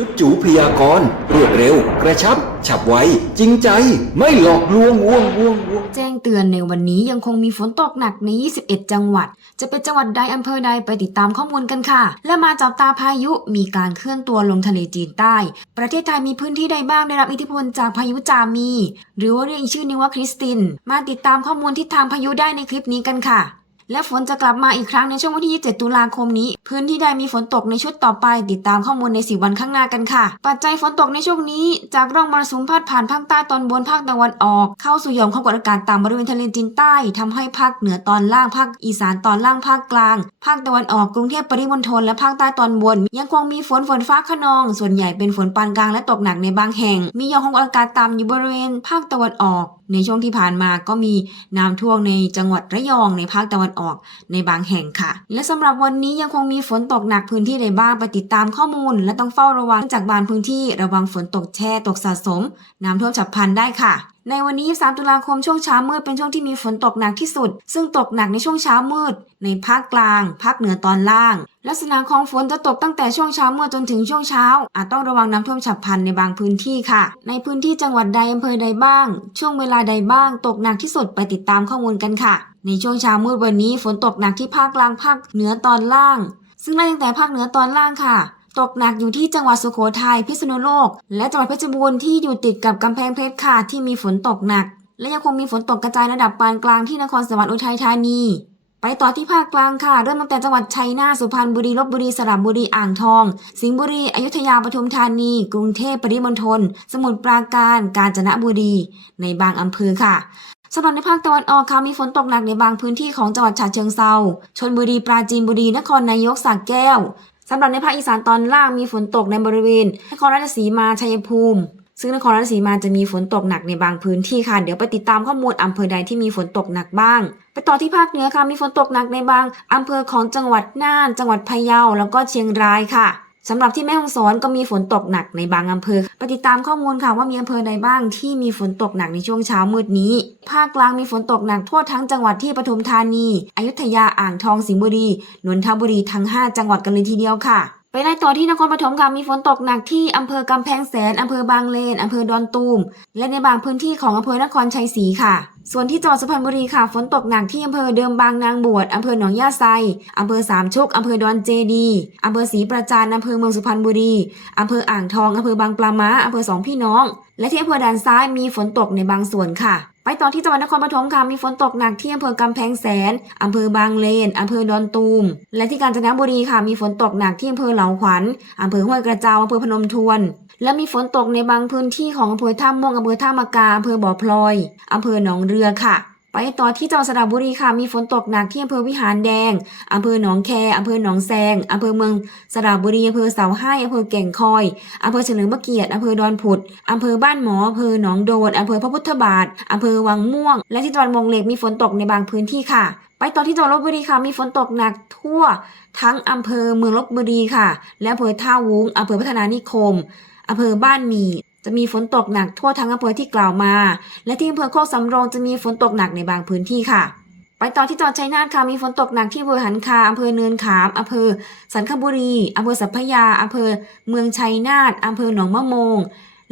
จุดจูพยากรรวดเร็ว กระชับ ฉับไว จริงใจ ไม่หลอกลวงวงวงวงแจ้งเตือนในวันนี้ยังคงมีฝนตกหนักใน 21 จังหวัด จะเป็นจังหวัดใดอำเภอใดไปติดตามข้อมูลกันค่ะ และมาจับตาพายุมีการเคลื่อนตัวลงทะเลจีนใต้ ประเทศไทยมีพื้นที่ใดบ้างได้รับอิทธิพลจากพายุจามี หรือว่าเรียกอีกชื่อนึงว่าคริสติน มาติดตามข้อมูลทิศทางพายุได้ในคลิปนี้กันค่ะและฝนจะกลับมาอีกครั้งในช่วงวันที่ 27 ตุลาคมนี้ พื้นที่ใดมีฝนตกในชุดต่อไป ติดตามข้อมูลใน 10 วันข้างหน้ากันค่ะ ปัจจัยฝนตกในช่วงนี้ จากร่องมรสุมพาดผ่านภาคใต้ตอนบนภาคตะวันออก เข้าสู่หย่อมความกดอากาศต่ำบริเวณทะเลจีนใต้ทำให้ภาคเหนือตอนล่างภาคอีสานตอนล่างภาคกลาง ภาคตะวันออกกรุงเทพปริมณฑลและภาคใต้ตอนบน ยังคงมีฝนฝนฟ้าขนอง ส่วนใหญ่เป็นฝนปานกลางและตกหนักในบางแห่ง มีหย่อมความกดอากาศต่ำอยู่บริเวณภาคตะวันออก ในช่วงที่ผ่านมาก็มีน้ำท่วมในจังหวัดระยองในภาคตะวันออกในบางแห่งค่ะ และสำหรับวันนี้ยังคงมีีฝนตกหนักพื้นที่ใดบ้างไปติดตามข้อมูล และต้องเฝ้าระวังจากบางพื้นที่ระวังฝนตกแช่ตกสะสม น้ำท่วมฉับพลันได้ค่ะ ในวันนี้ 3 ตุลาคมช่วงเช้ามืดเป็นช่วงที่มีฝนตกหนักที่สุด ซึ่งตกหนักในช่วงเช้ามืด ในภาคกลาง ภาคเหนือตอนล่าง ลักษณะของฝนจะตกตั้งแต่ช่วงเช้ามืดจนถึงช่วงเช้า อาจต้องระวังน้ำท่วมฉับพลันในบางพื้นที่ค่ะ ในพื้นที่จังหวัดใดอำเภอใดบ้าง ช่วงเวลาใดบ้าง ตกหนักที่สุดไปติดตามข้อมูลกันค่ะ ในช่วงเช้ามืดวันนี้ฝนตกหนักที่ภาคกลางภาคเหนือตอนล่าง ซึ่งไล่ตั้งแต่ภาคเหนือตอนล่างค่ะ ตกหนักอยู่ที่จังหวัดสุโขทัยพิษณุโลก และจังหวัดเพชรบูรณ์ที่อยู่ติดกับกำแพงเพชรค่ะที่มีฝนตกหนัก และยังคงมีฝนตกกระจายระดับปานกลางที่นครสวรรค์อุทัยธานี ไปต่อที่ภาคกลางค่ะ เริ่มตั้งแต่จังหวัดชัยนาทสุพรรณบุรีลบบุรีสระบุรีอ่างทอง สิงห์บุรีอยุธยาปทุมธานี กรุงเทพปริมณฑลสมุทรปราการกาญจนบุรี ในบางอำเภอค่ะ สำหรับในภาคตะวันออกค่ะมีฝนตกหนักในบางพื้นที่ของจังหวัดฉะเชิงเซาชลบุรีปราจีนบุรีนครนายกสระแก้วสำหรับในภาคอีสานตอนล่างมีฝนตกในบริเวณนครราชสีมาชัยภูมิ ซึ่งนครราชสีมาจะมีฝนตกหนักในบางพื้นที่ค่ะ เดี๋ยวไปติดตามข้อมูลอำเภอใดที่มีฝนตกหนักบ้าง ไปต่อที่ภาคเหนือค่ะมีฝนตกหนักในบางอำเภอของจังหวัดน่าน จังหวัดพะเยาแล้วก็เชียงรายค่ะ สำหรับที่แม่ฮ่องสอนก็มีฝนตกหนักในบางอำเภอไปติดตามข้อมูลค่ะว่ามีอำเภอใดบ้างที่มีฝนตกหนักในช่วงเช้ามืดนี้ ภาคกลางมีฝนตกหนักทั่วทั้งจังหวัดที่ปทุมธานี อยุธยา อ่างทอง สิงห์บุรี นนทบุรี ทั้ง 5 จังหวัดกันเลยทีเดียวค่ะ ไปไล่ต่อที่นครปฐมค่ะมีฝนตกหนักที่อำเภอกำแพงแสนอำเภอบางเลนอำเภอดอนตูม และในบางพื้นที่ของอำเภอนครชัยศรีค่ะ ส่วนที่จังหวัดสุพรรณบุรีค่ะ ฝนตกหนักที่อำเภอเดิมบางนางบวชอำเภอหนองยาไซอำเภอสามชุกอำเภอดอนเจดีอำเภอศรีประจันอำเภอเมืองสุพรรณบุรีอำเภออ่างทองอำเภอบางปลาม้าอำเภอสองพี่น้อง และที่อำเภอด่านซ้ายมีฝนตกในบางส่วนค่ะ ไปต่อที่จังหวัดนครปฐมค่ะมีฝนตกหนักที่อำเภอกำแพงแสนอำเภอบางเลนอำเภอดอนตูม และที่กาญจนบุรีค่ะมีฝนตกหนักที่อำเภอเหลาขวัญอำเภอห้วยกระเจ้าอำเภอพนมทวน และมีฝนตกในบางพื้นที่ของอำเภอท่าม่วงอำเภอท่ามะกาอำเภอบ่อพลอยอำเภอหนองเรือค่ะ ไปต่อที่จังหวัดสระบุรีค่ะมีฝนตกหนักที่อำเภอวิหารแดงอำเภอหนองแคอำเภอหนองแซงอำเภอเมืองสระบุรีอำเภอเสาให้อำเภอแก่งคอยอำเภอเฉลิมพระเกียรติอำเภอดอนผุดอำเภอบ้านหมออำเภอหนองโดนอำเภอพระพุทธบาทอำเภอวังม่วง และที่จังหวัดมงเหล็กมีฝนตกในบางพื้นที่ค่ะไปต่อที่จังหวัดลบบุรีค่ะ มีฝนตกหนักทั่ว ทั้งอำเภอเมืองลบบุรีค่ะ และอำเภอท่าวุ้งอำเภอพัฒนานิคมอำเภอบ้านหมี จะมีฝนตกหนักทั่วทั้งอำเภอที่กล่าวมา และที่อำเภอโคกสำโรงจะมีฝนตกหนักในบางพื้นที่ค่ะ ไปต่อที่จังหวัดชัยนาทค่ะ มีฝนตกหนักที่อำเภอหันคาอำเภอเนินขามอำเภอสันคบุรีอำเภอสัพพยาอำเภอเมืองชัยนาทอำเภอหนองมะโมง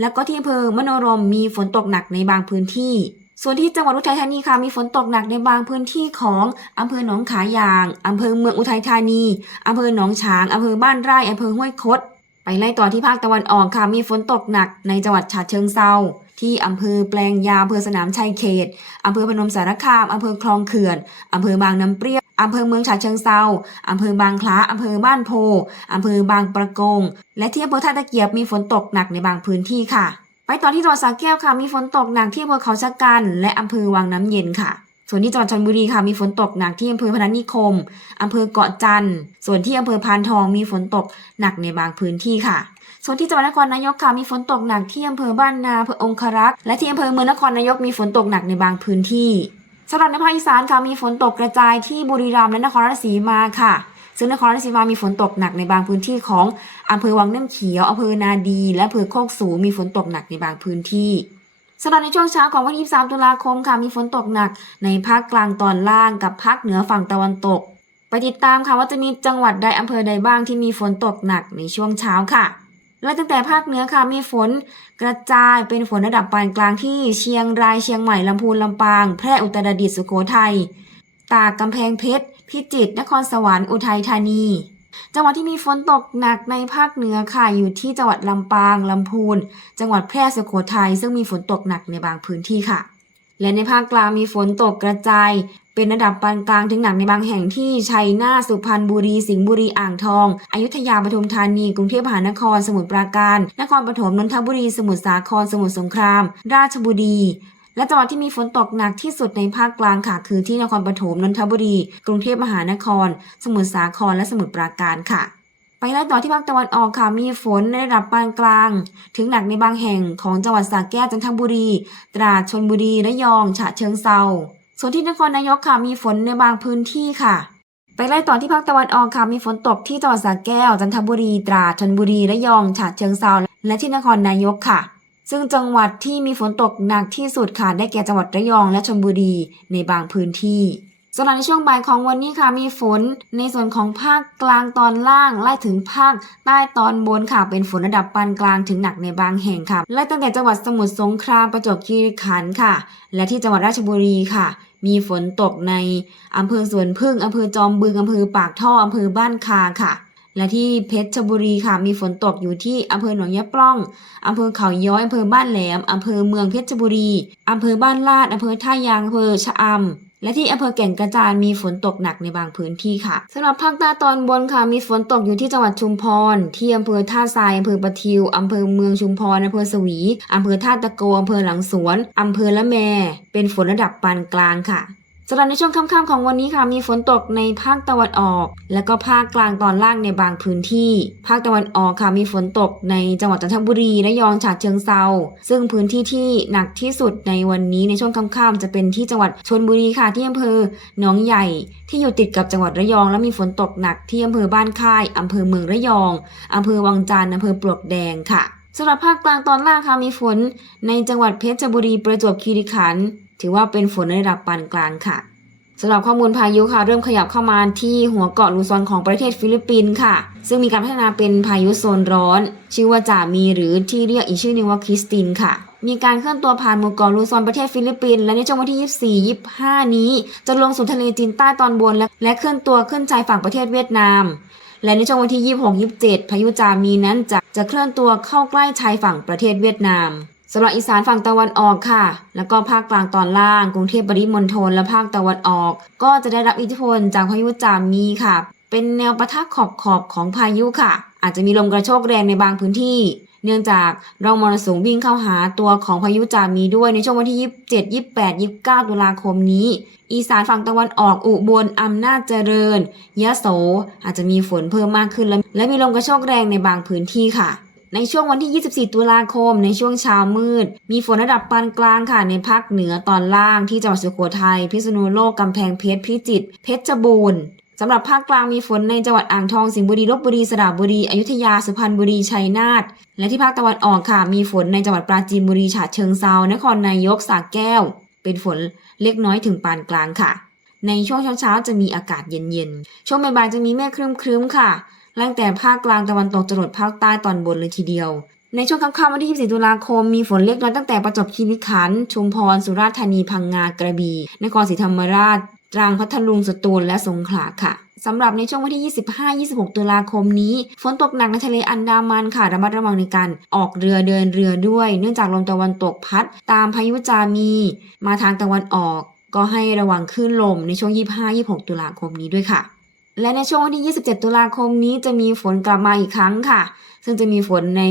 แล้วก็ที่อำเภอมโนรมมีฝนตกหนักในบางพื้นที่ส่วนที่จังหวัดอุทัยธานีค่ะมีฝนตกหนักในบางพื้นที่ของอำเภอหนองขายางอำเภอเมืองอุทัยธานีอำเภอหนองฉางอำเภอบ้านไร่อำเภอห้วยคด ไปไล่ต่อที่ภาคตะวันออกค่ะมีฝนตกหนักในจังหวัดฉะเชิงเซาที่อำเภอแปลงยาอำเภอสนามชัยเขตอำเภอพนมสารคามอำเภอคลองเขื่อนอำเภอบางน้ำเปรี้ยวอำเภอเมืองฉะเชิงเซาอำเภอบางคล้าอำเภอบ้านโพอำเภอบางประกง และที่อำเภอท่าตะเกียบมีฝนตกหนักในบางพื้นที่ค่ะ ไปต่อที่จังหวัดสระแก้วค่ะ มีฝนตกหนักที่อำเภอเขาชะกัน และอำเภอวังน้ำเย็นค่ะ ส่วนที่จังหวัดชลบุรีค่ะมีฝนตกหนักที่อำเภอพนัสนิคมอำเภอเกาะจันทร์ส่วนที่อำเภอพานทองมีฝนตกหนักในบางพื้นที่ค่ะ ส่วนที่จังหวัดนครนายกค่ะมีฝนตกหนักที่อำเภอบ้านนาอำเภอองครักษ์และที่อำเภอเมืองนครนายกมีฝนตกหนักในบางพื้นที่สำหรับในภาคอีสานค่ะมีฝนตกกระจายที่บุรีรัมย์และนครราชสีมาค่ะ ซึ่งนครราชสีมามีฝนตกหนักในบางพื้นที่ของอำเภอวังน้ำเขียวอำเภอนาดี และอำเภอโคกสูงมีฝนตกหนักในบางพื้นที่ สำหรับในช่วงเช้าของวันที่23ตุลาคมค่ะมีฝนตกหนัก ในภาคกลางตอนล่างกับภาคเหนือฝั่งตะวันตก ไปติดตามค่ะว่าจะมีจังหวัดใดอำเภอใดบ้างที่มีฝนตกหนักในช่วงเช้าค่ะ และตั้งแต่ภาคเหนือค่ะมีฝนกระจายเป็นฝนระดับปานกลางที่เชียงรายเชียงใหม่ลำพูนลำปาง แพร่อุตรดิตถ์สุโขทัยตากกำแพงเพชร พิจิตรนครสวรรค์อุทัยธานี จังหวัดที่มีฝนตกหนักในภาคเหนือค่ะอยู่ที่จังหวัดลำปางลำพูน จังหวัดแพร่สุโขทัยซึ่งมีฝนตกหนักในบางพื้นที่ค่ะ และในภาคกลางมีฝนตกกระจาย เป็นระดับปานกลางถึงหนักในบางแห่งที่ชัยนาทสุพรรณบุรี สิงห์บุรีอ่างทองอยุธยาปทุมธานี กรุงเทพมหานคร สมุทรปราการ นครปฐมนนทบุรี สมุทรสาคร สมุทรสงคราม ราชบุรี และจังหวัดที่มีฝนตกหนักที่สุดในภาคกลางค่ะ คือที่นครปฐมนนทบุรี กรุงเทพมหานคร สมุทรสาครและสมุทรปราการค่ะไปไล่ต่อที่ภาคตะวันออกค่ะมีฝนในระดับปานกลาง ถึงหนักในบางแห่งของจังหวัดสระแก้วจันทบุรี ตราดชลบุรีระยอง ฉะเชิงเซาส่วนที่นครนายกค่ะมีฝนในบางพื้นที่ค่ะ ไปไล่ต่อที่ภาคตะวันออกค่ะมีฝนตกที่จังหวัดสระแก้วจันทบุรี ตราดชลบุรีระยอง ฉะเชิงเซาและที่นครนายกค่ะ ซึ่งจังหวัดที่มีฝนตกหนักที่สุดค่ะได้แก่จังหวัดระยองและชลบุรีในบางพื้นที่สำหรับในช่วงบ่ายของวันนี้ค่ะมีฝนในส่วนของภาคกลางตอนล่างไล่ถึงภาคใต้ตอนบนค่ะเป็นฝนระดับปานกลางถึงหนักในบางแห่งค่ะไล่ตั้งแต่จังหวัดสมุทรสงครามประจวบคีรีขันธ์ค่ะ และที่จังหวัดราชบุรีค่ะ มีฝนตกในอำเภอสวนพึ่งอำเภอจอมบึงอำเภอปากท่ออำเภอบ้านคาค่ะ และที่เพชรบุรีค่ะมีฝนตกอยู่ที่อำเภอหนองยะปล้องอำเภอเขาย้อยอำเภอบ้านแหลมอำเภอเมืองเพชรบุรีอำเภอบ้านลาดอำเภอท่ายางอำเภอชะอำและที่อำเภอแก่งกระจานมีฝนตกหนักในบางพื้นที่ค่ะสำหรับภาคใต้ตอนบนค่ะมีฝนตกอยู่ที่จังหวัดชุมพร ที่อำเภอท่าทรายอำเภอปะทิวอำเภอเมืองชุมพรอำเภอสวีอำเภอท่าตะโกอำเภอหลังสวนอำเภอละแม เป็นฝนระดับปานกลางค่ะ สำหรับในช่วงค่ำๆของวันนี้ค่ะมีฝนตกในภาคตะวันออก และก็ภาคกลางตอนล่างในบางพื้นที่ ภาคตะวันออกค่ะมีฝนตกในจังหวัดจันทบุรีระยองฉะเชิงเซาซึ่งพื้นที่ที่หนักที่สุดในวันนี้ในช่วงค่ำๆจะเป็นที่จังหวัดชลบุรีค่ะที่อำเภอหนองใหญ่ ที่อยู่ติดกับจังหวัดระยอง และมีฝนตกหนักที่อำเภอบ้านค่ายอำเภอเมืองระยองอำเภอวังจันทร์อำเภอปลวกแดงค่ะสำหรับภาคกลางตอนล่างค่ะมีฝนในจังหวัดเพชรบุรีประจวบคีรีขันธ์ ถือว่าเป็นฝนในระดับปานกลางค่ะสำหรับข้อมูลพายุค่ะ เริ่มขยับเข้ามาที่หัวเกาะลูซอนของประเทศฟิลิปปินส์ค่ะ ซึ่งมีการพัฒนาเป็นพายุโซนร้อน ชื่อว่าจามีหรือที่เรียกอีกชื่อหนึงว่าคริสตินค่ะ มีการเคลื่อนตัวผ่านหมู่เกาะลูซอนประเทศฟิลิปปินส์และในช่วงวันที่ 24 25 นี้ จะลงสู่ทะเลจีนใต้ตอนบนและและเคลื่อนตัวขึ้นชายฝั่งประเทศเวียดนาม และในช่วงวันที่ 26 27 พายุจามีนั้นจะจะเคลื่อนตัวเข้าใกล้ชายฝั่งประเทศเวียดนาม สำหรับอีสานฝั่งตะวันออกค่ะ แล้วก็ภาคกลางตอนล่าง กรุงเทพปริมณฑลและภาคตะวันออก ก็จะได้รับอิทธิพลจากพายุจามีค่ะ เป็นแนวปะทะขอบขอบของพายุค่ะ อาจจะมีลมกระโชกแรงในบางพื้นที่ เนื่องจากร่องมรสุมวิ่งเข้าหาตัวของพายุจามีด้วยในช่วงวันที่ 27 28 29 ตุลาคมนี้ อีสานฝั่งตะวันออกอุบลอำนาจเจริญยะโส อาจจะมีฝนเพิ่มมากขึ้นและและมีลมกระโชกแรงในบางพื้นที่ค่ะ ในช่วงวันที่ 24 ตุลาคม ในช่วงเช้ามืด มีฝนระดับปานกลางค่ะในภาคเหนือตอนล่างที่จังหวัดสุโขทัย พิษณุโลก กำแพงเพชร พิจิตร เพชรบูรณ์สำหรับภาคกลางมีฝนในจังหวัดอ่างทองสิงห์บุรีลบบุรีสระบุรีอยุธยาสุพรรณบุรีชัยนาทและที่ภาคตะวันออกค่ะ มีฝนในจังหวัดปราจีนบุรีฉะเชิงเซานครนายกสระแก้ว เป็นฝนเล็กน้อยถึงปานกลางค่ะ ในช่วงเช้าๆจะมีอากาศเย็นๆช่วงบ่ายๆจะมีเมฆครึ้มๆค่ะ ตั้งแต่ภาคกลางตะวันตกจรดภาคใต้ตอนบนเลยทีเดียว ในช่วงค่ำๆวันที่ 24 ตุลาคมมีฝนเล็กน้อยตั้งแต่ประจวบคีรีขันธ์ชุมพร สุราษฎร์ธานี พังงา กระบี่ นครศรีธรรมราช ตรัง พัทลุง สตูล และสงขลาค่ะสำหรับในช่วงวันที่ 25-26 ตุลาคมนี้ ฝนตกหนักในทะเลอันดามันค่ะ ระมัดระวังในการออกเรือเดินเรือด้วย เนื่องจากลมตะวันตกพัด ตามพายุจามี มาทางตะวันออก ก็ให้ระวังคลื่นลมในช่วง 25-26 ตุลาคมนี้ด้วยค่ะ และในช่วงวันที่ 27 ตุลาคมนี้จะมีฝนกลับมาอีกครั้งค่ะ ซึ่งจะมีฝนใน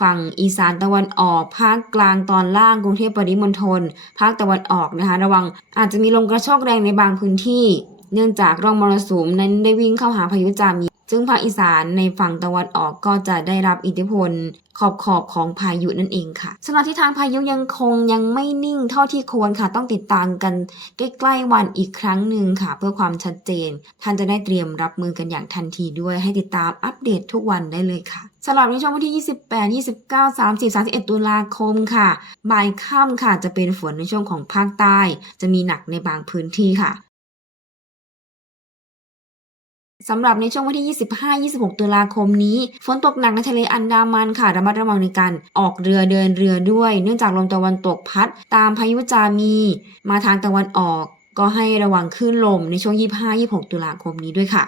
ฝั่งอีสานตะวันออก ภาคกลางตอนล่าง กรุงเทพปริมณฑล ภาคตะวันออกนะคะ ระวังอาจจะมีลมกระโชกแรงในบางพื้นที่ เนื่องจากร่องมรสุมนั้นได้วิ่งเข้าหาพายุจามี ซึ่งภาคอีสานในฝั่งตะวันออกก็จะได้รับอิทธิพลขอบขอบของพายุนั่นเองค่ะสำหรับทิศทางพายุยังคงยังไม่นิ่งเท่าที่ควรค่ะ ต้องติดตามกันใกล้ๆวันอีกครั้งหนึ่งค่ะ เพื่อความชัดเจน ท่านจะได้เตรียมรับมือกันอย่างทันทีด้วย ให้ติดตามอัปเดตทุกวันได้เลยค่ะสำหรับในช่วงวันที่ 28 29 30 31 ตุลาคมค่ะบ่ายค่ำค่ะจะเป็นฝนในช่วงของภาคใต้ จะมีหนักในบางพื้นที่ค่ะ สำหรับในช่วงวันที่ 25-26 ตุลาคมนี้ ฝนตกหนักในทะเลอันดามันค่ะ ระมัดระวังในการออกเรือเดินเรือด้วย เนื่องจากลมตะวันตกพัด ตามพายุจามี มาทางตะวันออก ก็ให้ระวังคลื่นลมในช่วง 25-26 ตุลาคมนี้ด้วยค่ะ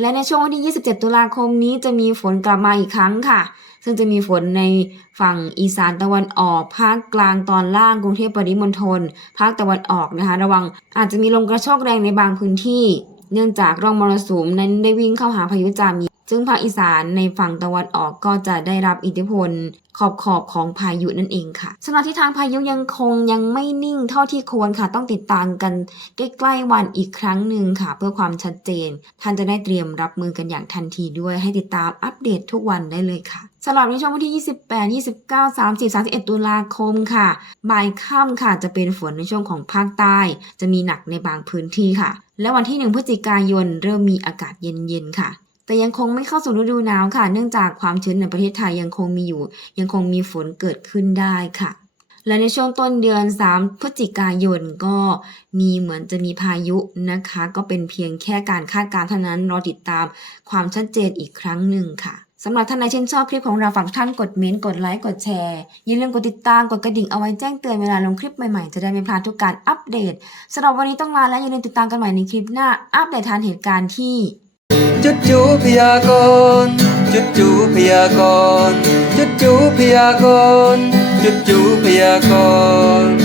และในช่วงวันที่ 27 ตุลาคมนี้จะมีฝนกลับมาอีกครั้งค่ะ ซึ่งจะมีฝนในฝั่งอีสานตะวันออก ภาคกลางตอนล่าง กรุงเทพปริมณฑล ภาคตะวันออกนะคะ ระวังอาจจะมีลมกระโชกแรงในบางพื้นที่ เนื่องจากร่องมรสุมนั้นได้วิ่งเข้าหาพายุจามี ซึ่งภาคอีสานในฝั่งตะวันออกก็จะได้รับอิทธิพลขอบขอบของพายุนั่นเองค่ะสำหรับทิศทางพายุยังคงยังไม่นิ่งเท่าที่ควรค่ะ ต้องติดตามกันใกล้ๆวันอีกครั้งหนึ่งค่ะ เพื่อความชัดเจน ท่านจะได้เตรียมรับมือกันอย่างทันทีด้วย ให้ติดตามอัปเดตทุกวันได้เลยค่ะสำหรับในช่วงวันที่ 28 29 30 31 ตุลาคมค่ะ บ่ายค่ำค่ะจะเป็นฝนในช่วงของภาคใต้ จะมีหนักในบางพื้นที่ค่ะ และวันที่ 1 พฤศจิกายนเริ่มมีอากาศเย็นๆค่ะ แต่ยังคงไม่เข้าสู่ฤดูหนาวค่ะ เนื่องจากความชื้นในประเทศไทยยังคงมีอยู่ ยังคงมีฝนเกิดขึ้นได้ค่ะ และในช่วงต้นเดือน 3 พฤศจิกายนก็มีเหมือนจะมีพายุนะคะ ก็เป็นเพียงแค่การคาดการณ์เท่านั้นรอติดตามความชัดเจนอีกครั้งหนึ่งค่ะสำหรับท่านใดชื่นชอบคลิปของเราฝากท่านกดเม้นต์กดไลค์กดแชร์อย่าลืมกดติดตามกดกระดิ่งเอาไว้แจ้งเตือนเวลาลงคลิปใหม่ๆ จะได้ไม่พลาดทุกการอัปเดตสำหรับวันนี้ต้องลาและอย่าลืมติดตามกันใหม่ในคลิปหน้า อัปเดตทันเหตุการณ์ที่ จุดจูพยากรณ์จุดจูพยากรณ์จุดจูพยากรณ์จุดจูพยากรณ์